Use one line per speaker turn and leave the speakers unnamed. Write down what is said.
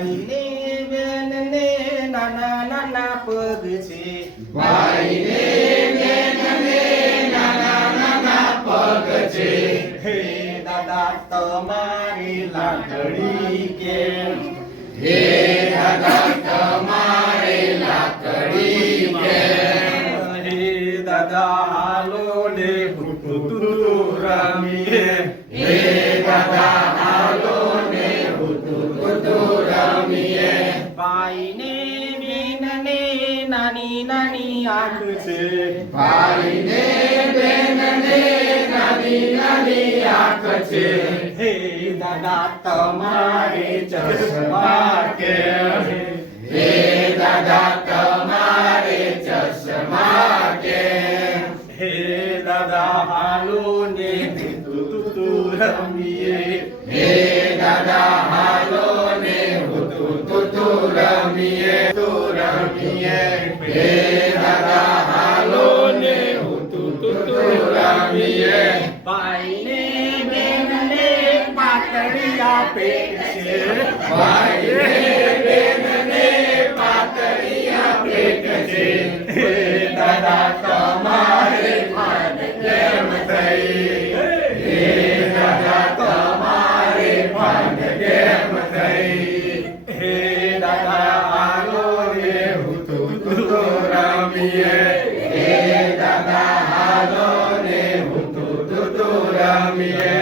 ભાઈને નાના નાના
પગ નાના નાના દાદા તમારી લાકડી કે
હે દાદા તમારી લાકડી કે
હે હાલો લે ભૂતું રમીએ. હે રમીએ
ભાઈને બેનને નાની નાની આંખ છે.
ભાઈને બેનને નાની નાની આંખ છે.
હે દાદા તમારે ચશ્મા કેમ?
હે દાદા તમારે ચશ્મા કેમ?
હે દાદા હાલો ને હુતુતુ રમીએ.
હે utumie turamie behara halone tu tu tu utututuramie
paine benle patariya petse paine
Yeah.